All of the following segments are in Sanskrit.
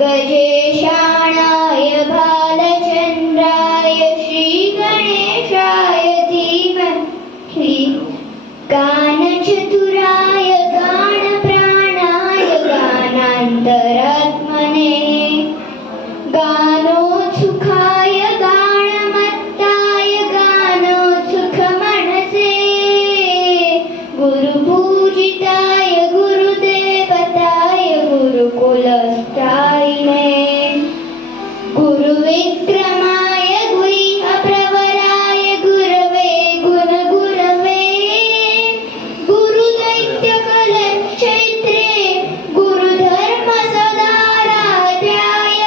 गजेशाणाय भालचन्द्राय श्रीगणेशाय धीमहि गानचतुराय गानप्राणाय गानान्तरात्मने गानोत्सुकाय गानमत्ताय गानोत्सुकमनसे गुरुपूजिताय गुरुदेवताय गुरुकुलस्थायिने गुरुविक्रमाय गुह्यप्रवराय गुरवे गुणगुरवे गुरुदैत्यकलक्षेत्रे गुरुधर्मसदाराध्याय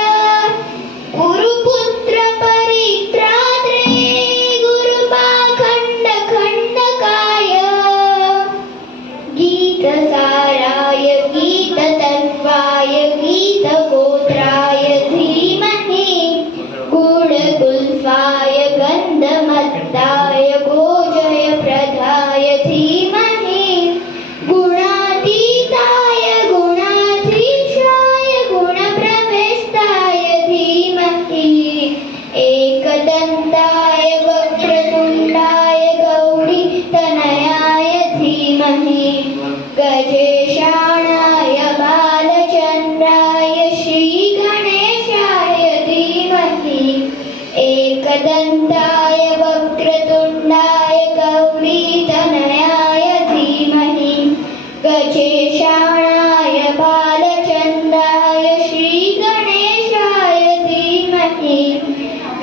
गुरुपुत्रपरित्रात्रे गुरुपाखण्डखण्डकाय गीतसाराय गीततत्त्वाय गीतगोत्राय धीमहि गुणगुल्फाय गन्धमत्ताय गोजयप्रदाय धीमहि गुणातीताय गुणाधीशाय गुणप्रविष्टाय धीमहि एकदन्ताय वक्रतुण्डाय गौरीतनयाय धीमहि गजेशाणाय बालचन्द्राय श्रीगणेशाय धीमहि एकदन्ताय वक्रतुण्डाय गौरीतनयाय धीमहि गजेशाणाय बालचन्द्राय श्रीगणेशाय धीमहि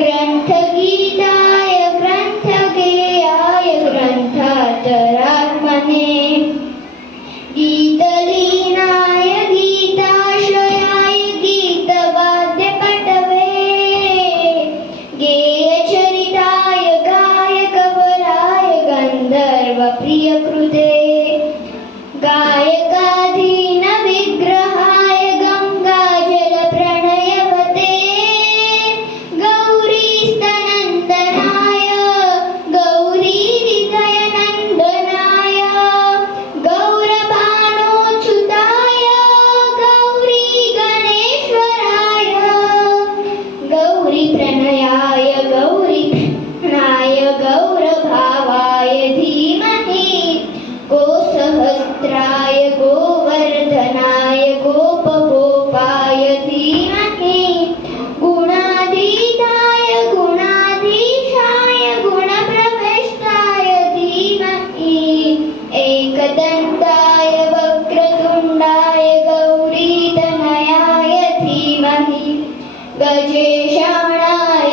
ग्रन्थगीताय ग्रन्थगेयाय ग्रन्थान्तरात्मने गीतलीनाय गीताश्रयाय गीतवाद्यपटवे गेयचरिताय गायकवराय गन्धर्वप्रियकृते गायकाधीनविग्रहाय गङ्गाजलप्रणयवते गौरीस्तनन्दनाय गौरीहृदयनन्दनाय गौरभानोच्युताय गौरीगणेश्वराय गौरीप्रणयाय गौरीप्राणाय गौरभावाय धीमहि गोसहस्राय गोवर्धनाय गोपगोपाय धीमहि गुणातीताय गुणाधीशाय गुणप्रविष्टाय धीमहि एकदन्ताय वक्रतुण्डाय गौरीतनयाय धीमहि गजेशाणाय